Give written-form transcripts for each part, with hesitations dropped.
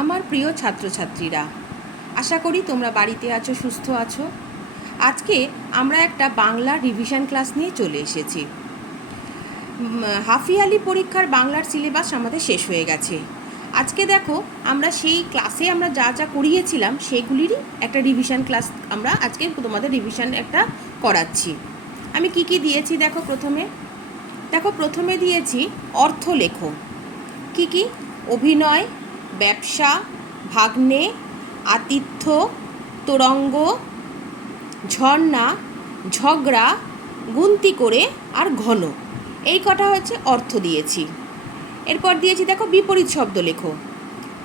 আমার প্রিয় ছাত্রছাত্রীরা, আশা করি তোমরা বাড়িতে আছো, সুস্থ আছো। আজকে আমরা একটা বাংলা রিভিশন ক্লাস নিয়ে চলে এসেছি। হাফ ইয়ারলি পরীক্ষার বাংলার সিলেবাস আমাদের শেষ হয়ে গেছে। আজকে দেখো, আমরা সেই ক্লাসে আমরা যা যা করিয়েছিলাম সেগুলিরই একটা রিভিশন ক্লাস আমরা আজকে তোমাদের রিভিশন একটা করাচ্ছি। আমি কি কি দিয়েছি দেখো, প্রথমে দিয়েছি অর্থ লেখো। কি কি? অভিনয়, ব্যবসা, ভাগ্নে, আতিথ্য, তোরঙ্গ, ঝর্ণা, ঝগড়া, গুনতি করে আর ঘন, এই কটা হচ্ছে অর্থ দিয়েছি। এরপর দিয়েছি দেখো বিপরীত শব্দ লেখো।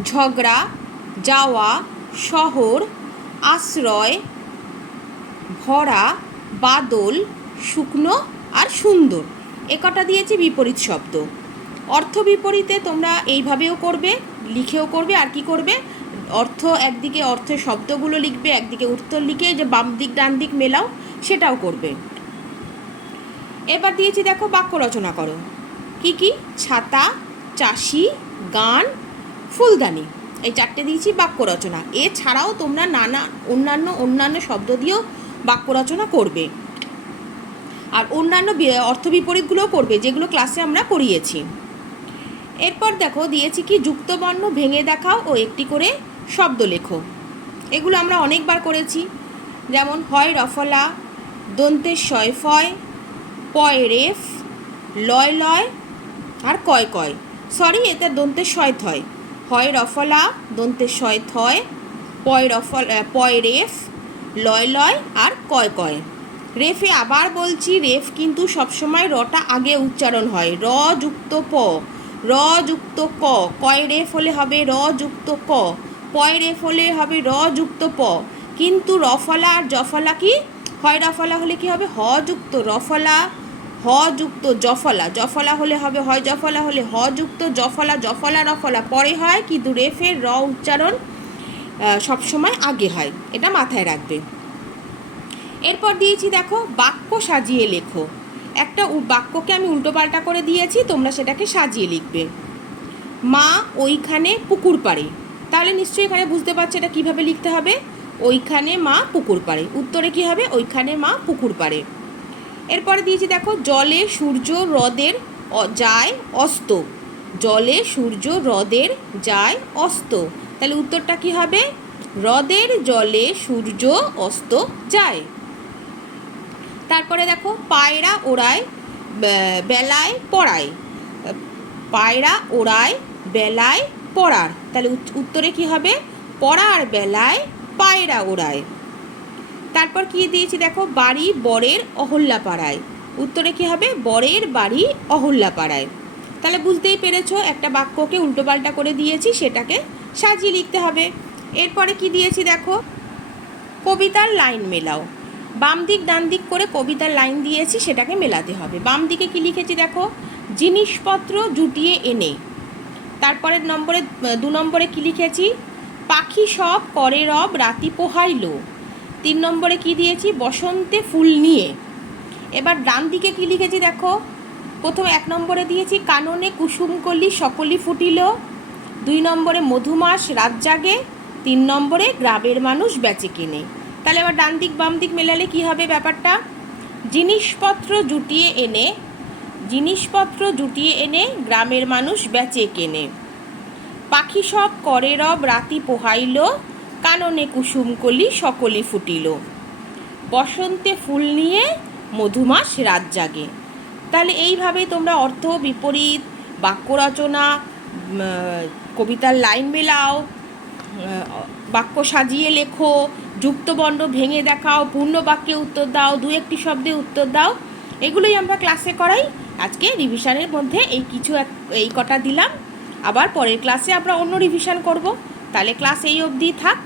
ঝগড়া, যাওয়া, শহর, আশ্রয়, ভরা, বাদল, শুকনো আর সুন্দর, এ কটা দিয়েছি বিপরীত শব্দ। অর্থ বিপরীতে তোমরা এইভাবেও করবে, লিখেও করবে, আর কি করবে, অর্থ একদিকে অর্থের শব্দগুলো লিখবে, একদিকে উত্তর লিখে যে বাম দিক ডান দিক মেলাও সেটাও করবে। এবার দিয়েছি দেখো বাক্য রচনা করো। কি কি? ছাতা, চাষি, গান, ফুলদানি, এই চারটে দিয়েছি বাক্য রচনা। এছাড়াও তোমরা নানা অন্যান্য শব্দ দিয়েও বাক্য রচনা করবে, আর অন্যান্য অর্থ বিপরীতগুলোও করবে, যেগুলো ক্লাসে আমরা করিয়েছি। এরপর দেখো দিয়েছি কি যুক্তবর্ণ ভেঙে দেখাও ও একটি করে শব্দ লেখো। এগুলো আমরা অনেকবার করেছি, যেমন হয় রফলা, দন্তের শয় ফয়, পয় রেফ, লয় লয় আর কয় কয়। সরি, এটা দন্তের শয় থয়। হয় রফলা, দন্তের শয় থয়, পয় রেফ, লয় লয় আর কয় কয়। রেফে আবার বলছি, রেফ কিন্তু সবসময় রটা আগে উচ্চারণ হয়। র যুক্ত প, র যুক্ত ক, কয় রেফ হলে হবে র যুক্ত ক, পয় রেফ হলে হবে র যুক্ত প। কিন্তু রফলা আর জফলা কি হয়? রফলা হলে কি হবে? হ যুক্ত রফলা, হ যুক্ত জফলা, জফলা হলে হবে হয় জফলা হলে হ যুক্ত জফলা, জফলা রফলা পরে হয়, কিন্তু রেফের র উচ্চারণ সবসময় আগে হয়, এটা মাথায় রাখবে। এরপর দিয়েছি দেখো বাক্য সাজিয়ে লেখো। একটা বাক্যকে আমি উল্টোপাল্টা করে দিয়েছি, তোমরা সেটাকে সাজিয়ে লিখবে। মা ওইখানে পুকুর পাড়ে, তাহলে নিশ্চয়ই এখানে বুঝতে পারছো এটা কীভাবে লিখতে হবে। ওইখানে মা পুকুর পাড়ে, উত্তরে কী হবে? ওইখানে মা পুকুর পাড়ে। এরপরে দিয়েছি দেখো জলে সূর্য হ্রদের যায় অস্ত, জলে সূর্য হ্রদের যায় অস্ত, তাহলে উত্তরটা কী হবে? হ্রদের জলে সূর্য অস্ত যায়। তারপরে দেখো পায়রা ওড়ায় বেলায় পড়ায়, পায়রা ওড়ায় বেলায় পড়ার, তাহলে উত্তরে কি হবে? পড়ার বেলায় পায়রা ওড়ায়। তারপর কি দিয়েছি দেখো বাড়ি বরের অহল্যাপাড়ায়, উত্তরে কি হবে? বরের বাড়ি অহল্যাপাড়ায়। তাহলে বুঝতেই পেরেছো, একটা বাক্যকে উল্টোপাল্টা করে দিয়েছি, সেটাকে সাজিয়ে লিখতে হবে। এরপরে কি দিয়েছি দেখো কবিতার লাইন মেলাও। বাম দিক ডান দিক করে কবিতার লাইন দিয়েছি, সেটাকে মেলাতে হবে। বাম দিকে কি লিখেছি দেখো, জিনিসপত্র জুটিয়ে এনে। তারপরের নম্বরে 2 নম্বরে কি লিখেছি, পাখি সব করে রব রাতি পোহাইল। 3 নম্বরে কি দিয়েছি, বসন্তে ফুল নিয়ে। এবার ডান দিকে কি লিখেছি দেখো, প্রথম 1 নম্বরে দিয়েছি কাননে কুসুমকলি সকলি ফুটিল। 2 নম্বরে মধুমাস রাত জাগে। 3 নম্বরে গ্রামের মানুষ বেচে কেনে। তাহলে এবার ডান দিক বাম দিক মেলালে কি হবে ব্যাপারটা? জিনিসপত্র জুটিয়ে এনে গ্রামের মানুষ বেচে কেনে। পাখি সব করে রব রাতি পোহাইল, কাননে কুসুমকলি সকলি ফুটিল। বসন্তে ফুল নিয়ে মধুমাস রাত জাগে। তাহলে এইভাবেই তোমরা অর্থ বিপরীত, বাক্য রচনা, কবিতার লাইন মেলাও, বাক্য সাজিয়ে লেখো, যুক্তবর্ণ ভেঙে দেখাও, পূর্ণ বাক্যে উত্তর দাও, 2-1টি শব্দে উত্তর দাও, এগুলোই আমরা ক্লাসে করাই। আজকে রিভিশনের মধ্যে এই কটা দিলাম, আবার পরের ক্লাসে আমরা অন্য রিভিশন করব। তাহলে ক্লাস এই অবধি থাক।